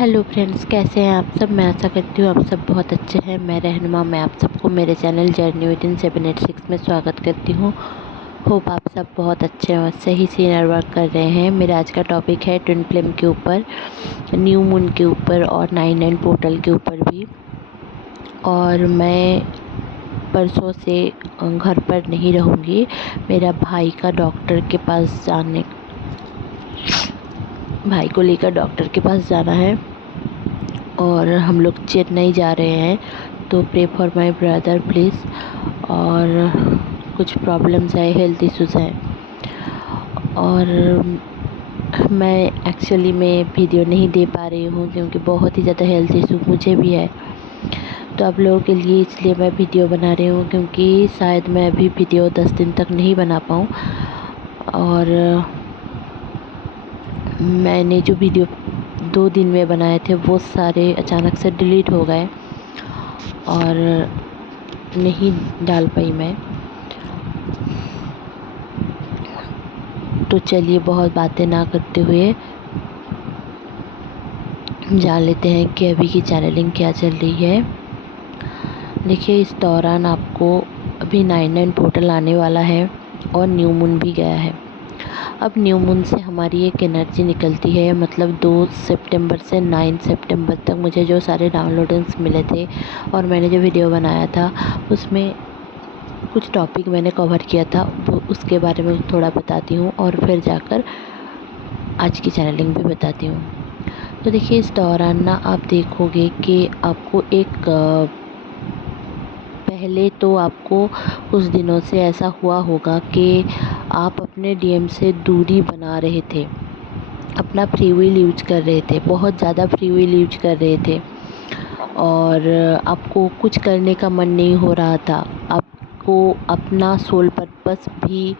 Hello friends, कैसे हैं आप सब। मैं आशा करती हूँ आप सब बहुत अच्छे हैं। मैं रहनुमा, मैं आप सबको मेरे चैनल जर्नी विदिन 786 में स्वागत करती हूँ। होप आप सब बहुत अच्छे और सही से इनर वर्क कर रहे हैं। मेरा आज का टॉपिक है ट्विन फ्लेम के ऊपर, न्यू मून के ऊपर और 9/9 पोर्टल के ऊपर भी। और मैं परसों से घर पर नहीं रहूँगी। मेरा भाई को लेकर डॉक्टर के पास जाना है और हम लोग चेन्नई जा रहे हैं। तो pray for my brother please. और कुछ प्रॉब्लम्स है, हेल्थ इश्यूज़ हैं और मैं एक्चुअली वीडियो नहीं दे पा रही हूँ क्योंकि बहुत ही ज़्यादा हेल्थ इशू मुझे भी है। तो आप लोगों के लिए इसलिए मैं वीडियो बना रही हूँ क्योंकि शायद मैं अभी वीडियो 10 दिन तक नहीं बना पाऊँ। और मैंने जो वीडियो 2 दिन में बनाए थे वो सारे अचानक से डिलीट हो गए और नहीं डाल पाई मैं। तो चलिए बहुत बातें ना करते हुए जान लेते हैं कि अभी की चैनलिंग क्या चल रही है। देखिए, इस दौरान आपको अभी 9/9 पोर्टल आने वाला है और न्यू मून भी गया है। अब न्यू मून से हमारी एक एनर्जी निकलती है, मतलब 2 सितंबर से 9 सितंबर तक मुझे जो सारे डाउनलोडिंग्स मिले थे और मैंने जो वीडियो बनाया था उसमें कुछ टॉपिक मैंने कवर किया था, वो उसके बारे में थोड़ा बताती हूँ और फिर जाकर आज की चैनलिंग भी बताती हूँ। तो देखिए, इस दौरान ना आप देखोगे कि आपको पहले तो आपको कुछ दिनों से ऐसा हुआ होगा कि आप अपने डीएम से दूरी बना रहे थे, अपना फ्री विल यूज कर रहे थे, बहुत ज़्यादा फ्री विल यूज कर रहे थे और आपको कुछ करने का मन नहीं हो रहा था। आपको अपना सोल पर्पस भी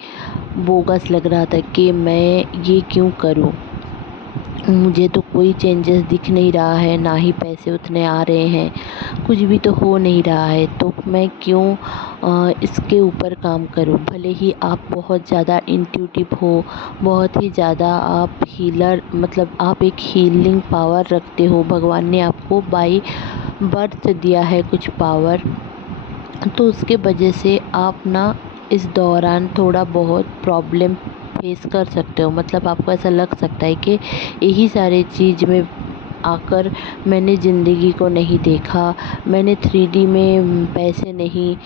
बोगस लग रहा था कि मैं ये क्यों करूं, मुझे तो कोई चेंजेस दिख नहीं रहा है, ना ही पैसे उतने आ रहे हैं, कुछ भी तो हो नहीं रहा है, तो मैं क्यों इसके ऊपर काम करूं। भले ही आप बहुत ज़्यादा इंट्यूटिव हो, बहुत ही ज़्यादा आप हीलर, मतलब आप एक हीलिंग पावर रखते हो, भगवान ने आपको बाय बर्थ दिया है कुछ पावर, तो उसके वजह से आप ना इस दौरान थोड़ा बहुत प्रॉब्लम फेस कर सकते हो। मतलब आपको ऐसा लग सकता है कि यही सारी चीज़ में आकर मैंने ज़िंदगी को नहीं देखा, मैंने 3D में पैसे नहीं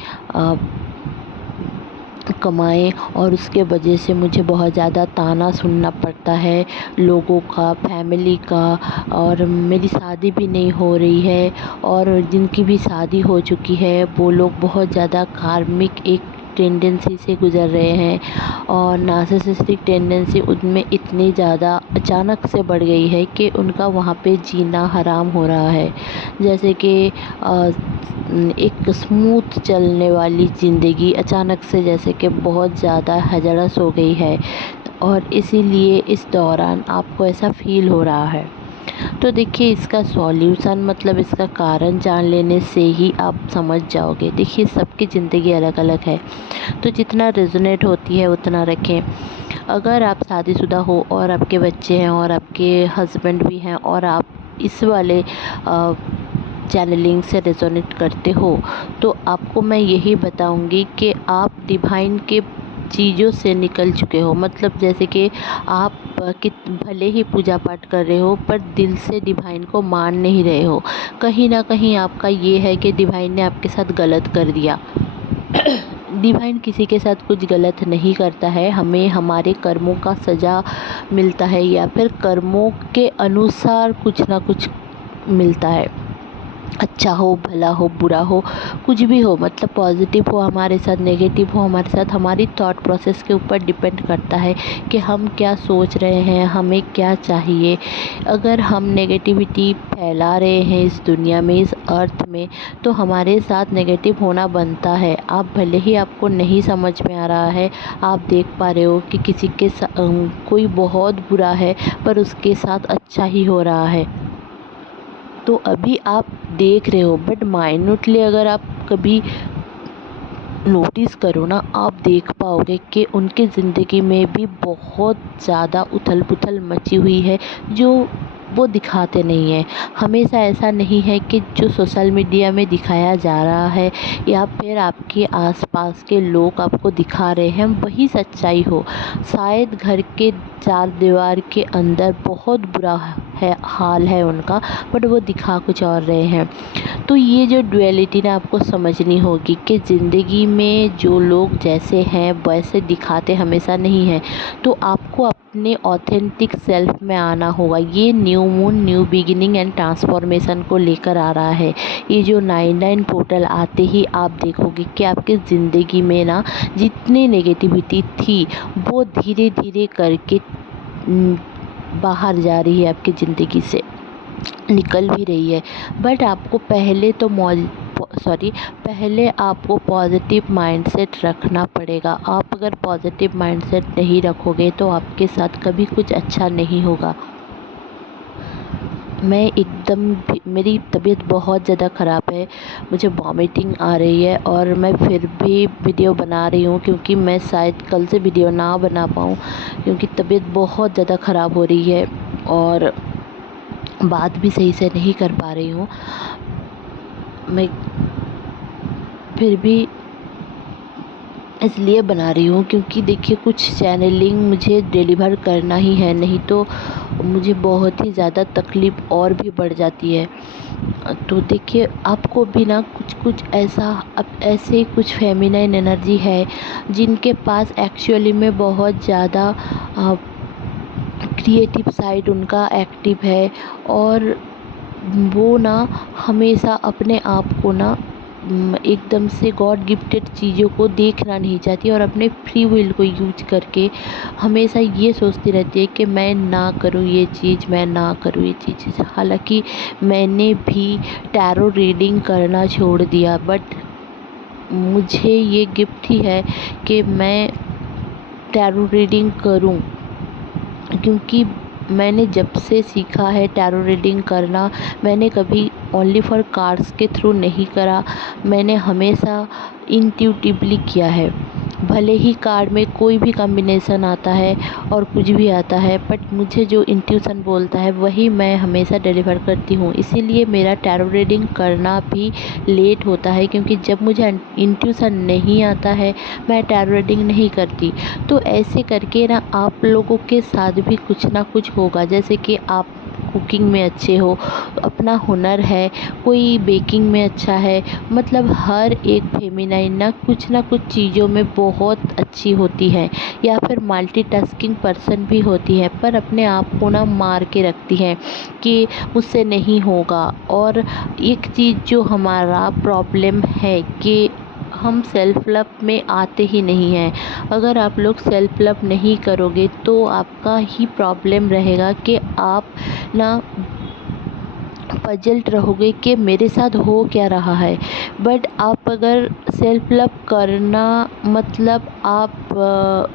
कमाए और उसके वजह से मुझे बहुत ज़्यादा ताना सुनना पड़ता है लोगों का, फैमिली का, और मेरी शादी भी नहीं हो रही है और जिनकी भी शादी हो चुकी है वो लोग बहुत ज़्यादा कार्मिक एक टेंडेंसी से गुज़र रहे हैं और नार्सिसिस्टिक टेंडेंसी उनमें इतनी ज़्यादा अचानक से बढ़ गई है कि उनका वहाँ पे जीना हराम हो रहा है। जैसे कि एक स्मूथ चलने वाली ज़िंदगी अचानक से जैसे कि बहुत ज़्यादा हैज़ार्डस हो गई है और इसीलिए इस दौरान आपको ऐसा फ़ील हो रहा है। तो देखिए, इसका सॉल्यूशन, मतलब इसका कारण जान लेने से ही आप समझ जाओगे। देखिए, सबकी ज़िंदगी अलग अलग है, तो जितना रेजोनेट होती है उतना रखें। अगर आप शादीशुदा हो और आपके बच्चे हैं और आपके हस्बैंड भी हैं और आप इस वाले चैनलिंग से रेजोनेट करते हो, तो आपको मैं यही बताऊंगी कि आप डिवाइन के चीज़ों से निकल चुके हो। मतलब जैसे कि आप भले ही पूजा पाठ कर रहे हो पर दिल से डिवाइन को मान नहीं रहे हो। कहीं ना कहीं आपका ये है कि डिवाइन ने आपके साथ गलत कर दिया। डिवाइन किसी के साथ कुछ गलत नहीं करता है, हमें हमारे कर्मों का सज़ा मिलता है या फिर कर्मों के अनुसार कुछ ना कुछ मिलता है। अच्छा हो, भला हो, बुरा हो, कुछ भी हो, मतलब पॉजिटिव हो हमारे साथ, नेगेटिव हो हमारे साथ, हमारी थॉट प्रोसेस के ऊपर डिपेंड करता है कि हम क्या सोच रहे हैं, हमें क्या चाहिए। अगर हम नेगेटिविटी फैला रहे हैं इस दुनिया में, इस अर्थ में, तो हमारे साथ नेगेटिव होना बनता है। आप भले ही आपको नहीं समझ में आ रहा है, आप देख पा रहे हो कि किसी के कोई बहुत बुरा है पर उसके साथ अच्छा ही हो रहा है, तो अभी आप देख रहे हो, बट माइन्यूटली अगर आप कभी नोटिस करो ना, आप देख पाओगे कि उनके ज़िंदगी में भी बहुत ज़्यादा उथल पुथल मची हुई है, जो वो दिखाते नहीं हैं। हमेशा ऐसा नहीं है कि जो सोशल मीडिया में दिखाया जा रहा है या फिर आपके आसपास के लोग आपको दिखा रहे हैं वही सच्चाई हो। शायद घर के चार दीवार के अंदर बहुत बुरा है हाल है उनका, बट वो दिखा कुछ और रहे हैं। तो ये जो डुअलिटी ना आपको समझनी होगी कि ज़िंदगी में जो लोग जैसे हैं वैसे दिखाते हमेशा नहीं हैं। तो आपको अपने ऑथेंटिक सेल्फ में आना होगा। ये new moon new beginning and transformation को लेकर आ रहा है। ये जो 99 पोर्टल आते ही आप देखोगे कि आपकी ज़िंदगी में ना जितनी नेगेटिविटी थी वो धीरे धीरे करके बाहर जा रही है, आपकी ज़िंदगी से निकल भी रही है। बट आपको पहले आपको पॉजिटिव माइंडसेट रखना पड़ेगा। आप अगर पॉजिटिव माइंडसेट नहीं रखोगे तो आपके साथ कभी कुछ अच्छा नहीं होगा। मेरी तबीयत बहुत ज़्यादा ख़राब है, मुझे वॉमिटिंग आ रही है और मैं फिर भी वीडियो बना रही हूँ क्योंकि मैं शायद कल से वीडियो ना बना पाऊँ क्योंकि तबीयत बहुत ज़्यादा ख़राब हो रही है और बात भी सही से नहीं कर पा रही हूँ। मैं फिर भी इसलिए बना रही हूँ क्योंकि देखिए कुछ चैनलिंग मुझे डिलीवर करना ही है, नहीं तो मुझे बहुत ही ज़्यादा तकलीफ़ और भी बढ़ जाती है। तो देखिए आपको भी ना कुछ ऐसे कुछ फेमिनाइन एनर्जी है जिनके पास एक्चुअली में बहुत ज़्यादा क्रिएटिव साइड उनका एक्टिव है और वो ना हमेशा अपने आप को ना एकदम से गॉड गिफ्टेड चीज़ों को देखना नहीं चाहती और अपने फ्री विल को यूज करके हमेशा ये सोचती रहती है कि मैं ना करूँ ये चीज़, मैं ना करूँ ये चीज़। हालांकि मैंने भी टैरो रीडिंग करना छोड़ दिया, बट मुझे ये गिफ्ट ही है कि मैं टैरो रीडिंग करूं क्योंकि मैंने जब से सीखा है टैरो रीडिंग करना, मैंने कभी ओनली फॉर कार्ड्स के थ्रू नहीं करा। मैंने हमेशा इंट्यूटिवली किया है। भले ही कार्ड में कोई भी कॉम्बिनेशन आता है और कुछ भी आता है, बट मुझे जो इंट्यूशन बोलता है वही मैं हमेशा डिलीवर करती हूँ। इसीलिए मेरा टैरो रीडिंग करना भी लेट होता है क्योंकि जब मुझे इंट्यूशन नहीं आता है मैं टैरो रीडिंग नहीं करती। तो ऐसे करके ना आप लोगों के साथ भी कुछ ना कुछ होगा। जैसे कि आप कुकिंग में अच्छे हो, अपना हुनर है, कोई बेकिंग में अच्छा है, मतलब हर एक फेमिनाइन ना कुछ चीज़ों में बहुत अच्छी होती है या फिर मल्टीटास्किंग पर्सन भी होती है, पर अपने आप को ना मार के रखती है कि मुझसे नहीं होगा। और एक चीज़ जो हमारा प्रॉब्लम है कि हम सेल्फ लव में आते ही नहीं हैं। अगर आप लोग सेल्फ लव नहीं करोगे तो आपका ही प्रॉब्लम रहेगा कि आप ना पजल्ड रहोगे कि मेरे साथ हो क्या रहा है। बट आप अगर सेल्फ लव करना मतलब आप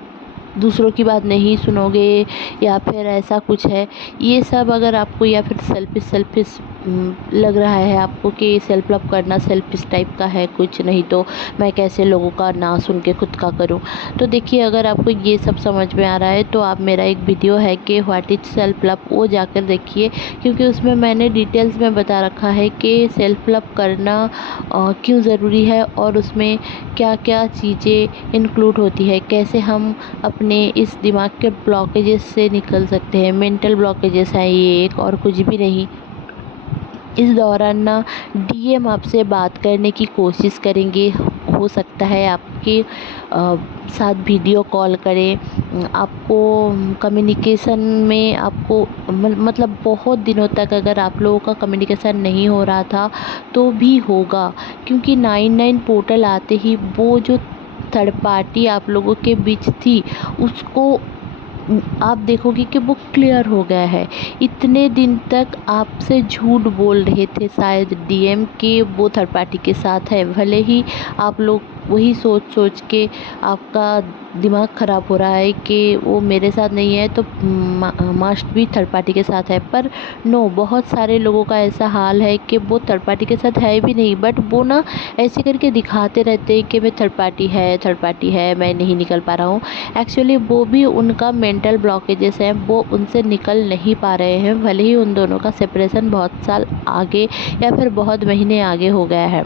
दूसरों की बात नहीं सुनोगे या फिर ऐसा कुछ है, ये सब अगर आपको या फिर सेल्फिश लग रहा है आपको कि सेल्फ लव करना सेल्फिश टाइप का है कुछ, नहीं तो मैं कैसे लोगों का ना सुन के खुद का करूं। तो देखिए अगर आपको ये सब समझ में आ रहा है तो आप मेरा एक वीडियो है कि व्हाट इज सेल्फ लव, वो जाकर देखिए क्योंकि उसमें मैंने डिटेल्स में बता रखा है कि सेल्फ लव करना क्यों ज़रूरी है और उसमें क्या क्या चीज़ें इंक्लूड होती है, कैसे हम अपने इस दिमाग के ब्लॉकेजेस से निकल सकते हैं। मेंटल ब्लॉकेजेस हैं ये एक और कुछ भी नहीं। इस दौरान ना डीएम आपसे बात करने की कोशिश करेंगे, हो सकता है आपके साथ वीडियो कॉल करें। आपको कम्युनिकेशन में आपको मतलब बहुत दिनों तक अगर आप लोगों का कम्युनिकेशन नहीं हो रहा था तो भी होगा क्योंकि 99 पोर्टल आते ही वो जो थर्ड पार्टी आप लोगों के बीच थी उसको आप देखोगे कि वो क्लियर हो गया है। इतने दिन तक आपसे झूठ बोल रहे थे शायद डीएम के वो थर्ड पार्टी के साथ है, भले ही आप लोग वही सोच सोच के आपका दिमाग ख़राब हो रहा है कि वो मेरे साथ नहीं है तो मस्ट भी थर्ड पार्टी के साथ है। पर नो, बहुत सारे लोगों का ऐसा हाल है कि वो थर्ड पार्टी के साथ है भी नहीं, बट वो ना ऐसे करके दिखाते रहते हैं कि मैं थर्ड पार्टी है, मैं नहीं निकल पा रहा हूँ। एक्चुअली वो भी उनका मेंटल ब्लॉकेजेस हैं, वो उनसे निकल नहीं पा रहे हैं, भले ही उन दोनों का सेपरेशन बहुत साल आगे या फिर बहुत महीने आगे हो गया है,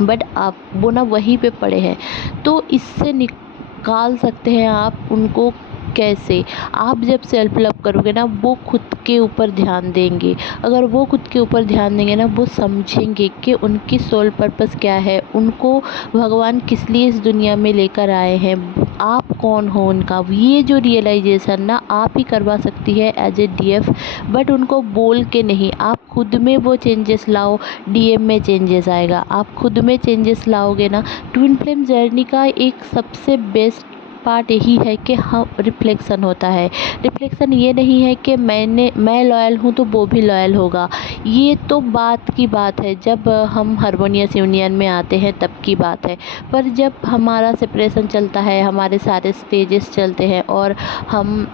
बट आप वो ना वहीं पे पड़े हैं। तो इससे निकाल सकते हैं आप उनको कैसे? आप जब सेल्फ लव करोगे ना, वो खुद के ऊपर ध्यान देंगे। अगर वो खुद के ऊपर ध्यान देंगे ना, वो समझेंगे कि उनकी सोल पर्पस क्या है, उनको भगवान किस लिए इस दुनिया में लेकर आए हैं, आप कौन हो उनका। ये जो रियलाइजेशन ना आप ही करवा सकती है एज ए डीएफ, बट उनको बोल के नहीं, आप खुद में वो चेंजेस लाओ। डीएम में चेंजेस आएगा, आप खुद में चेंजेस लाओगे ना। ट्विन फ्लेम जर्नी का एक सबसे बेस्ट पार्ट यही है कि हम रिफ्लेक्शन होता है। रिफ्लेक्शन ये नहीं है कि मैं लॉयल हूँ तो वो भी लॉयल होगा, ये तो बात की बात है, जब हम हार्मोनियस यूनियन में आते हैं तब की बात है। पर जब हमारा सेपरेशन चलता है, हमारे सारे स्टेजेस चलते हैं और हम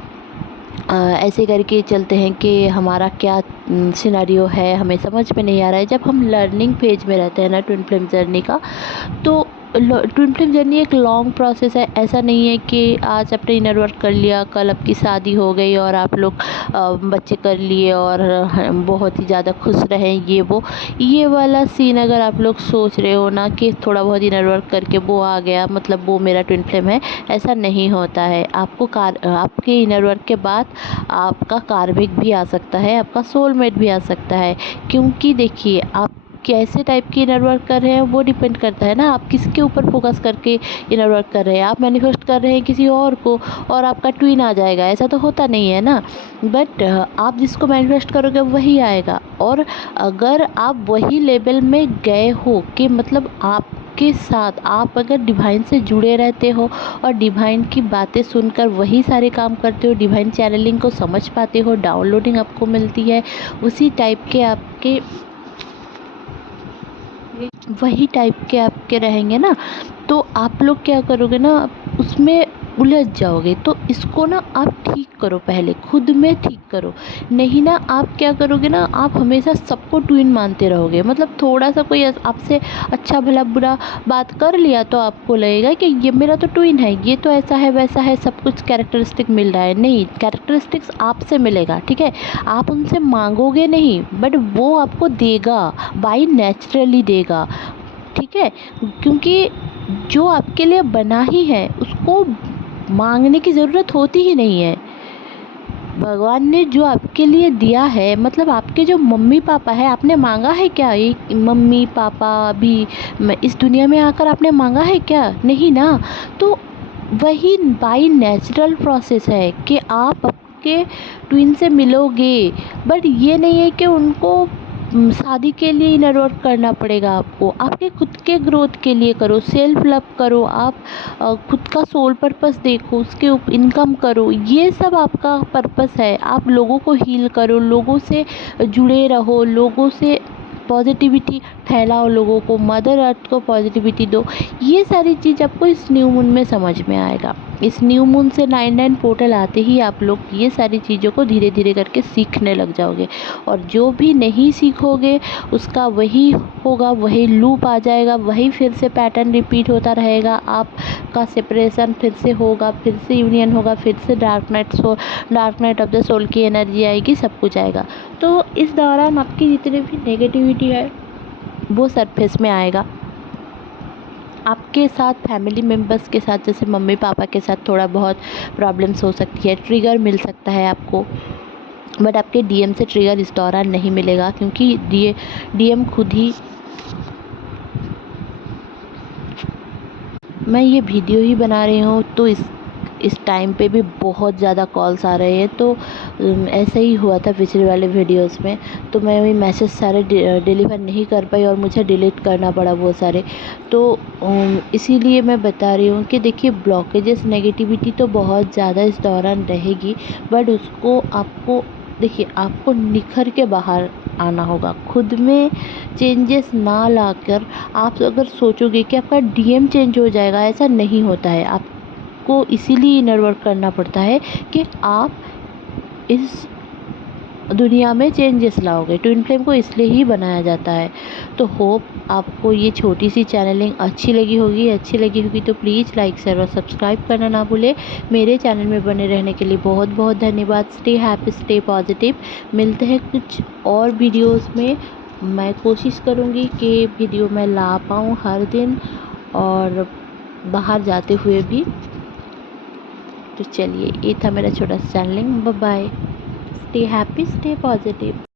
ऐसे करके चलते हैं कि हमारा क्या सिनेरियो है हमें समझ में नहीं आ रहा है। जब हम लर्निंग फेज में रहते हैं ना ट्विन फ्लेम जर्नी का, तो ट्विन फ्लेम जर्नी एक लॉन्ग प्रोसेस है। ऐसा नहीं है कि आज आपने इनर वर्क कर लिया, कल आपकी शादी हो गई और आप लोग बच्चे कर लिए और बहुत ही ज़्यादा खुश रहें, ये वाला सीन अगर आप लोग सोच रहे हो ना कि थोड़ा बहुत इनर वर्क करके वो आ गया मतलब वो मेरा ट्विन फ्लेम है, ऐसा नहीं होता है। आपके इनर वर्क के बाद आपका कार्मिक भी आ सकता है, आपका सोलमेट भी आ सकता है। क्योंकि देखिए, आप कैसे टाइप की इनर वर्क कर रहे हैं वो डिपेंड करता है ना, आप किसके ऊपर फोकस करके इनर वर्क कर रहे हैं। आप मैनिफेस्ट कर रहे हैं किसी और को और आपका ट्विन आ जाएगा, ऐसा तो होता नहीं है ना। बट आप जिसको मैनिफेस्ट करोगे वही आएगा। और अगर आप वही लेवल में गए हो कि मतलब के साथ आप अगर डिवाइन से जुड़े रहते हो और डिवाइन की बातें सुनकर वही सारे काम करते हो, डिवाइन चैनलिंग को समझ पाते हो, डाउनलोडिंग आपको मिलती है, उसी टाइप के आपके वही टाइप के आपके रहेंगे ना, तो आप लोग क्या करोगे ना, उसमें उलझ जाओगे। तो इसको ना आप ठीक करो, पहले खुद में ठीक करो। नहीं ना आप क्या करोगे ना, आप हमेशा सबको ट्विन मानते रहोगे। मतलब थोड़ा सा कोई आपसे अच्छा भला बुरा बात कर लिया तो आपको लगेगा कि ये मेरा तो ट्विन है, ये तो ऐसा है वैसा है, सब कुछ कैरेक्टरिस्टिक मिल रहा है। नहीं, कैरेक्टरिस्टिक्स आपसे मिलेगा, ठीक है। आप उनसे मांगोगे नहीं, बट वो आपको देगा, बाई नेचुरली देगा, ठीक है। क्योंकि जो आपके लिए बना ही है उसको मांगने की ज़रूरत होती ही नहीं है। भगवान ने जो आपके लिए दिया है, मतलब आपके जो मम्मी पापा है, आपने मांगा है क्या? ये मम्मी पापा भी इस दुनिया में आकर आपने मांगा है क्या? नहीं ना। तो वही बाई नेचुरल प्रोसेस है कि आप आपके ट्विन से मिलोगे। बट ये नहीं है कि उनको शादी के लिए इनर वर्क करना पड़ेगा आपको। आपके खुद के ग्रोथ के लिए करो, सेल्फ लव करो, आप खुद का सोल पर्पस देखो, उसके इनकम करो, ये सब आपका पर्पस है। आप लोगों को हील करो, लोगों से जुड़े रहो, लोगों से पॉजिटिविटी फैलाओ, लोगों को, मदर अर्थ को पॉजिटिविटी दो। ये सारी चीज़ आपको इस न्यू मून में समझ में आएगा। इस न्यू मून से 9/9 पोर्टल आते ही आप लोग ये सारी चीज़ों को धीरे धीरे करके सीखने लग जाओगे। और जो भी नहीं सीखोगे उसका वही होगा, वही लूप आ जाएगा, वही फिर से पैटर्न रिपीट होता रहेगा। आपका सेपरेशन फिर से होगा, फिर से यूनियन होगा, फिर से dark night of the soul की एनर्जी आएगी, सब कुछ आएगा। तो इस दौरान आपकी जितनी भी नेगेटिविटी है वो सरफेस में आएगा। आपके साथ फैमिली मेम्बर्स के साथ, जैसे मम्मी पापा के साथ थोड़ा बहुत प्रॉब्लम्स हो सकती है, ट्रिगर मिल सकता है आपको। बट आपके डीएम से ट्रिगर इस दौरान नहीं मिलेगा, क्योंकि डीएम खुद ही, मैं ये वीडियो ही बना रही हूँ तो इस टाइम पे भी बहुत ज़्यादा कॉल्स आ रहे हैं। तो ऐसा ही हुआ था पिछले वाले वीडियोस में, तो मैं वही मैसेज सारे डिलीवर नहीं कर पाई और मुझे डिलीट करना पड़ा वो सारे। तो इसीलिए मैं बता रही हूँ कि देखिए, ब्लॉकेजेस नेगेटिविटी तो बहुत ज़्यादा इस दौरान रहेगी, बट उसको आपको देखिए, आपको निखर के बाहर आना होगा। खुद में चेंजेस ना लाकर आप अगर सोचोगे कि आपका डीएम चेंज हो जाएगा, ऐसा नहीं होता है। आपको इसीलिए इनर वर्क करना पड़ता है कि आप इस दुनिया में चेंजेस लाओगे। ट्विन फ्लेम को इसलिए ही बनाया जाता है। तो होप आपको ये छोटी सी चैनलिंग अच्छी लगी होगी। अच्छी लगी होगी तो प्लीज़ लाइक शेयर और सब्सक्राइब करना ना भूलें। मेरे चैनल में बने रहने के लिए बहुत बहुत धन्यवाद। Stay happy, stay positive. मिलते हैं कुछ और वीडियोज़ में। मैं कोशिश करूँगी कि वीडियो मैं ला पाऊँ हर दिन और बाहर जाते हुए भी। तो चलिए, ये था मेरा छोटा सा channelling. Bye bye. Stay happy, stay positive.